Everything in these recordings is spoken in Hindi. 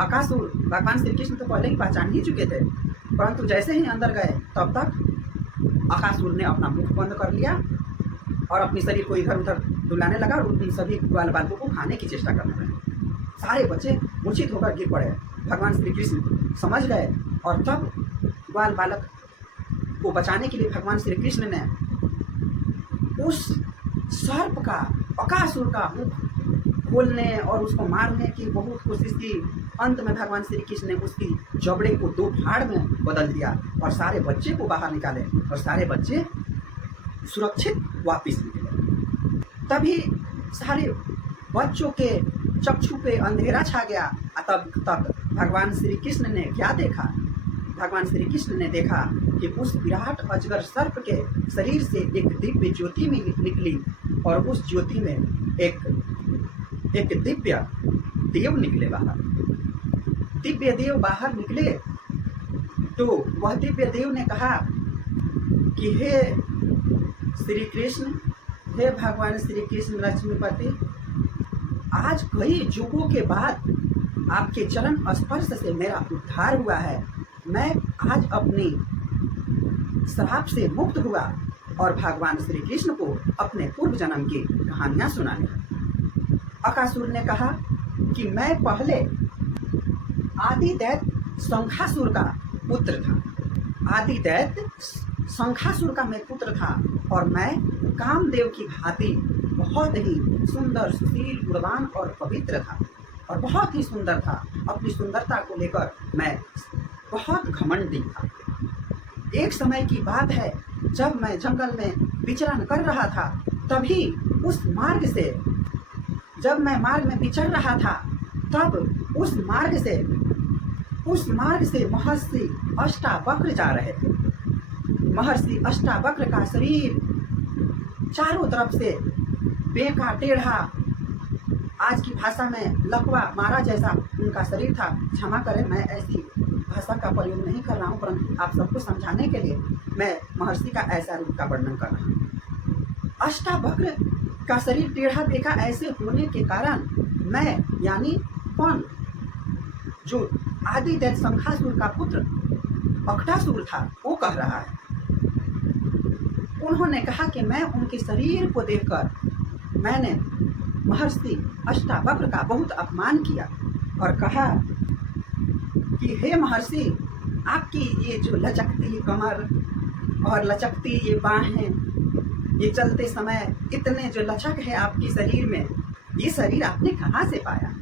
अकासुर भगवान श्री कृष्ण तो पहले ही पहचान ही चुके थे, परंतु जैसे ही अंदर गए तब तक अकासुर ने अपना मुख बंद कर लिया और अपनी शरीर को इधर उधर डुलाने लगा और उन सभी ग्वाल बालकों को खाने की चेष्टा करने लगे। सारे बच्चे मूर्छित होकर गिर पड़े। भगवान श्री कृष्ण समझ गए और तब ग्वाल बालक को बचाने के लिए भगवान श्री कृष्ण ने उस सर्प का, अकासुर का मुख खोलने और उसको मारने की बहुत कोशिश की। अंत में भगवान श्री कृष्ण ने उसकी जबड़े को 2 फाड़ में बदल दिया और सारे बच्चे को बाहर निकाले और सारे बच्चे सुरक्षित वापस निकले। तभी सारे बच्चों के चक्षु पे अंधेरा छा गया। तब तक भगवान श्री कृष्ण ने क्या देखा? भगवान श्री कृष्ण ने देखा कि उस विराट अजगर सर्प के शरीर से एक दिव्य ज्योति में निकली और उस ज्योति में एक दिव्य देव निकले बाहर। दिव्य देव बाहर निकले तो वह दिव्य देव ने कहा कि हे श्री कृष्ण, हे भगवान श्री कृष्ण लक्ष्मीपति, आज कई युगों के बाद आपके चरण स्पर्श से मेरा उद्धार हुआ है। मैं आज अपनी श्राप से मुक्त हुआ और भगवान श्री कृष्ण को अपने पूर्व जन्म की कहानियां सुनाने लगा। अकासुर ने कहा कि मैं पहले आदि दैत्य शंखासुर का पुत्र था। आदि दैत्य शंखासुर का मैं पुत्र था और मैं कामदेव की भांति बहुत ही सुंदर, सुशील, गुणवान और पवित्र था और बहुत ही सुंदर था। अपनी सुंदरता को लेकर मैं बहुत घमंडी था। एक समय की बात है, जब मैं जंगल में विचरण कर रहा था, तभी उस मार्ग से, जब मैं मार्ग में विचर रहा था, तब उस मार्ग से महर्षि अष्टावक्र जा रहे थे। महर्षि अष्टावक्र का शरीर चारों तरफ से बेका टेढ़ा, आज की भाषा में लकवा मारा जैसा उनका शरीर था। क्षमा करें, मैं ऐसी भाषा का प्रयोग नहीं कर रहा हूँ, परंतु आप सबको समझाने के लिए मैं महर्षि का ऐसा रूप का वर्णन कर रहा हूँ। अष्टावक्र का शरीर टेढ़ा बेका ऐसे होने के कारण मैं, यानी कौन, जो आदि दैत्य शंखासुर का पुत्र अकटासुर था, वो कह रहा है। उन्होंने कहा कि मैं उनके शरीर को देखकर मैंने महर्षि अष्टावक्र का बहुत अपमान किया और कहा कि हे महर्षि, आपकी ये जो लचकती कमर और लचकती ये बाहें, ये चलते समय इतने जो लचक है आपके शरीर में, ये शरीर आपने कहाँ से पाया?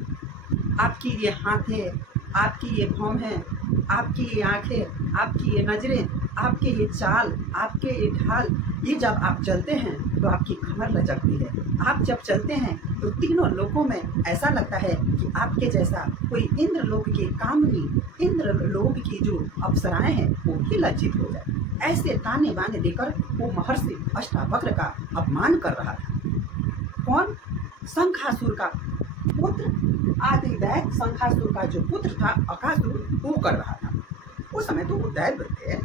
आपकी ये हाथें, आपकी ये भौहें, आपकी ये आँखें, आपकी ये नज़रें, आपके ये चाल, आपके ये ढाल, ये जब आप चलते हैं तो आपकी कमर लचकती है। आप जब चलते हैं तो तीनों लोकों में ऐसा लगता है कि आपके जैसा कोई इंद्रलोक की कामनी, इंद्रलोक की जो अप्सराएं हैं वो भी लज्जित हो जाए। ऐसे ताने बाने देकर वो महर्षि अष्टावक्र का अपमान कर रहा था। कौन? शंखासुर का पुत्र, आदि दैत्य शंखासुर का जो पुत्र था अकासुर, वो कर रहा था। उस समय तो वो दैत्य थे,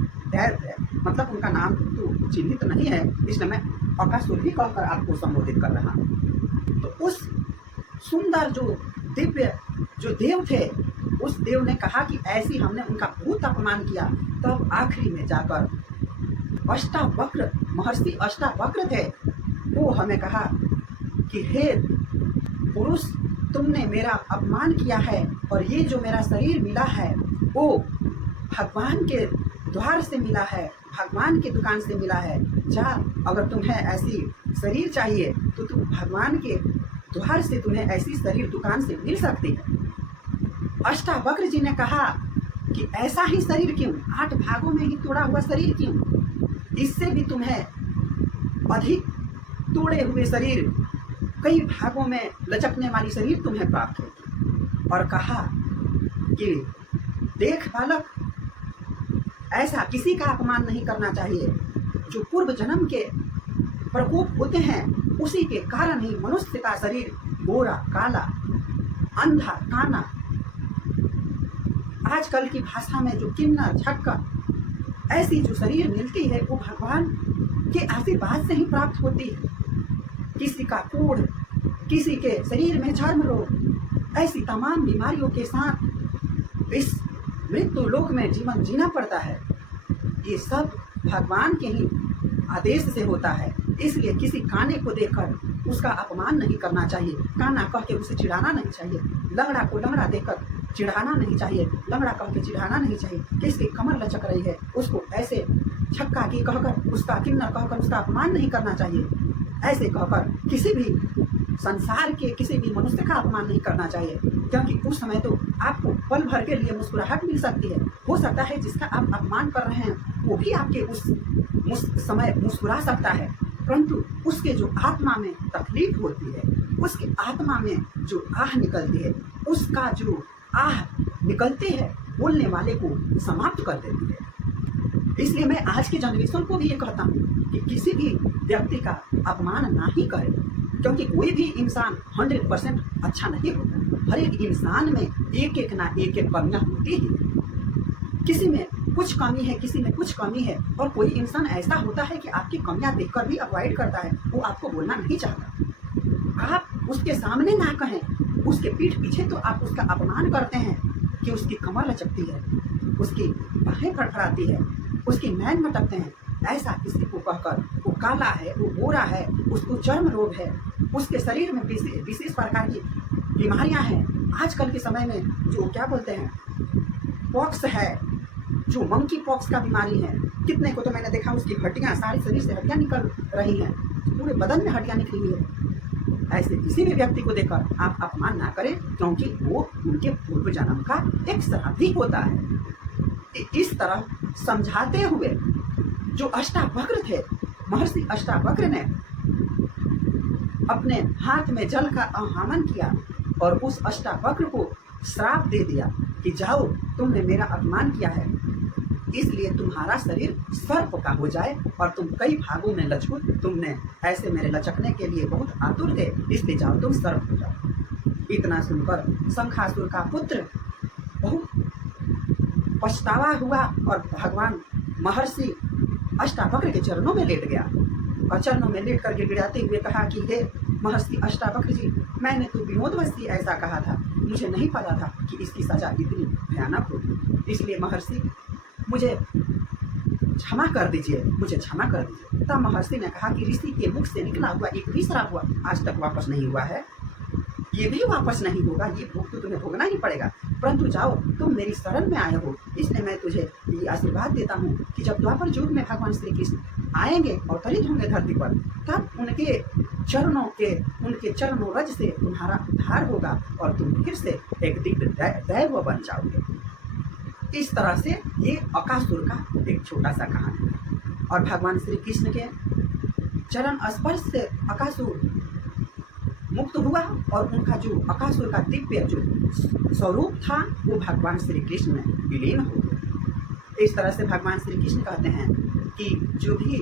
मतलब उनका नाम तो चिन्हित नहीं है, इसलिए मैं अकासुर ही कहकर आपको संबोधित कर रहा हूँ। तो उस सुंदर जो दिव्य जो देव थे, उस देव ने कहा कि ऐसी हमने उनका बहुत अपमान किया। तब आखिरी में जाकर अष्टावक्र, महर्षि अष्टावक्र थे, वो हमें कहा कि हे पुरुष, तुमने मेरा अपमान किया है और ये जो मेरा शरीर मिला है वो भगवान के द्वार से मिला है, भगवान की दुकान से मिला है। जा, अगर तुम्हें ऐसी शरीर चाहिए तो तुम भगवान के द्वार से, तुम्हें ऐसी शरीर दुकान से मिल सकती है। अष्टावक्र जी ने कहा कि ऐसा ही शरीर क्यों, 8 भागों में ही तोड़ा हुआ शरीर क्यों? इससे भी तुम्हें अधिक तोड़े हुए शरीर, कई भागों में लचकने वाली शरीर तुम्हें प्राप्त होगी। और कहा कि देख बालक, ऐसा किसी का अपमान नहीं करना चाहिए। जो पूर्व जन्म के प्रकोप होते हैं उसी के कारण ही मनुष्य का शरीर गोरा, काला, अंधा, काना, आजकल की भाषा में जो किन्नर, झक्कर, ऐसी जो शरीर मिलती है वो भगवान के आशीर्वाद से ही प्राप्त होती है। किसी का कोढ़, किसी के शरीर में चर्म रोग, ऐसी तमाम बीमारियों के साथ इस मृत्यु लोक में जीवन जीना पड़ता है, ये सब भगवान के ही आदेश से होता है। इसलिए किसी काने को देखकर उसका अपमान नहीं करना चाहिए, काना कह के उसे चिढ़ाना नहीं चाहिए, लंगड़ा को लंगड़ा देखकर चिढ़ाना नहीं चाहिए, लंगड़ा कह के चिढ़ाना नहीं चाहिए। किसकी कमर लचक रही है उसको ऐसे छक्का की कहकर, उसका किन्नर कहकर उसका अपमान नहीं करना चाहिए। ऐसे कहकर किसी भी संसार के किसी भी मनुष्य का अपमान नहीं करना चाहिए, क्योंकि उस समय तो आपको पल भर के लिए मुस्कुराहट मिल सकती है। हो सकता है जिसका आप अपमान कर रहे हैं वो भी आपके उस समय मुस्कुरा सकता है, परंतु उसके जो आत्मा में तकलीफ होती है, उसके आत्मा में जो आह निकलती है, उसका जो आह निकलती है बोलने वाले को समाप्त कर देती है। इसलिए मैं आज की जनरेशन को भी ये कहता हूँ कि किसी भी व्यक्ति का अपमान ना ही करें, क्योंकि कोई भी इंसान 100% अच्छा नहीं होता। हर एक इंसान में एक एक कमियां होती ही, किसी में कुछ कमी है, किसी में कुछ कमी है, और कोई इंसान ऐसा होता है कि आपकी कमियां देखकर भी अवॉइड करता है, वो आपको बोलना नहीं चाहता। आप उसके सामने ना कहें, उसके पीठ पीछे तो आप उसका अपमान करते हैं कि उसकी कमर लचकती है, उसकी बाहें फड़फड़ाती है, उसकी नैन मटकते हैं। ऐसा किसी को कहकर वो काला है, वो गोरा है, उसको चर्म रोग है, उसके शरीर में विशेष प्रकार की बीमारियां हैं। आजकल के समय में जो क्या बोलते हैं पॉक्स है, जो मंकी पॉक्स का बीमारी है, कितने को तो मैंने देखा उसकी हड्डियां, सारे शरीर से हड्डियां निकल रही हैं, पूरे बदन में हड्डियां निकली हुई है। ऐसे किसी भी व्यक्ति को देखकर आप अपमान ना करें, क्योंकि वो उनके पूर्व जन्म का एक श्राद्ध होता है। इस तरह समझाते हुए जो अष्टावक्र थे, महर्षि अष्टावक्र ने अपने हाथ में जल का आह्वान किया और उस अष्टावक्र को श्राप दे दिया कि जाओ, तुमने मेरा अपमान किया है, इसलिए तुम्हारा शरीर सर्प का हो जाए और तुम कई भागों में लचको। तुमने ऐसे मेरे लचकने के लिए बहुत आतुर थे, इसलिए जाओ तुम सर्प हो जाओ। इतना सुनकर शंखासुर का पुत्र बहुत पछतावा हुआ और भगवान महर्षि अष्टावक्र के चरणों में लेट गया और चरणों में लेट कर गिड़गिड़ाते हुए कहा कि हे महर्षि अष्टावक्र जी, मैंने तो विनोदवश ऐसा कहा था, मुझे नहीं पता था कि इसकी सजा इतनी भयानक होगी, इसलिए महर्षि मुझे क्षमा कर दीजिए, मुझे क्षमा कर दीजिए। तब महर्षि ने कहा कि ऋषि के मुख से निकला हुआ एक भी श्राप हुआ आज तक वापस नहीं हुआ है, ये भी वापस नहीं होगा, ये भोग तो तुम्हें भोगना ही पड़ेगा, परंतु जाओ, तुम मेरी शरण में आए हो, इसलिए मैं तुझे ये आशीर्वाद देता हूँ कि जब द्वापर युग में भगवान श्री कृष्ण आएंगे, अवतरित होंगे धरती पर, तब उनके चरणों रज से तुम्हारा उद्धार होगा और तुम फिर से एक दिव्य दैव बन जाओगे। इस तरह से ये अकासुर का एक छोटा सा कहानी है। और भगवान श्री कृष्ण के चरण स्पर्श से अकासुर मुक्त हुआ और उनका जो अकासुर का दिव्य जो स्वरूप था वो भगवान श्री कृष्ण में विलीन हो गया। इस तरह से भगवान श्री कृष्ण कहते हैं कि जो भी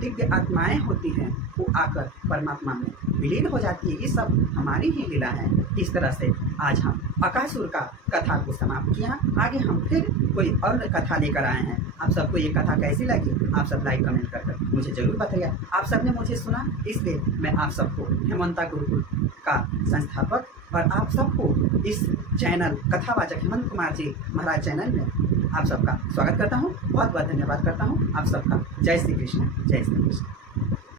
दिव्य आत्माएं होती हैं वो आकर परमात्मा में विलीन हो जाती है। ये सब हमारी ही लीला है। इस तरह से आज हम अकासुर का कथा को समाप्त किया। आगे हम फिर कोई और कथा लेकर आए हैं। आप सबको ये कथा कैसी लगी, आप सब लाइक कमेंट कर मुझे जरूर बताइए। आप सबने मुझे सुना, इसलिए मैं आप सबको हेमंता गुरुकुल का संस्थापक और आप सबको इस चैनल कथावाचक हेमंत कुमार जी महाराज चैनल में आप सबका स्वागत करता हूँ। बहुत बहुत धन्यवाद करता हूँ आप सबका। जय श्री कृष्ण, जय श्री कृष्ण।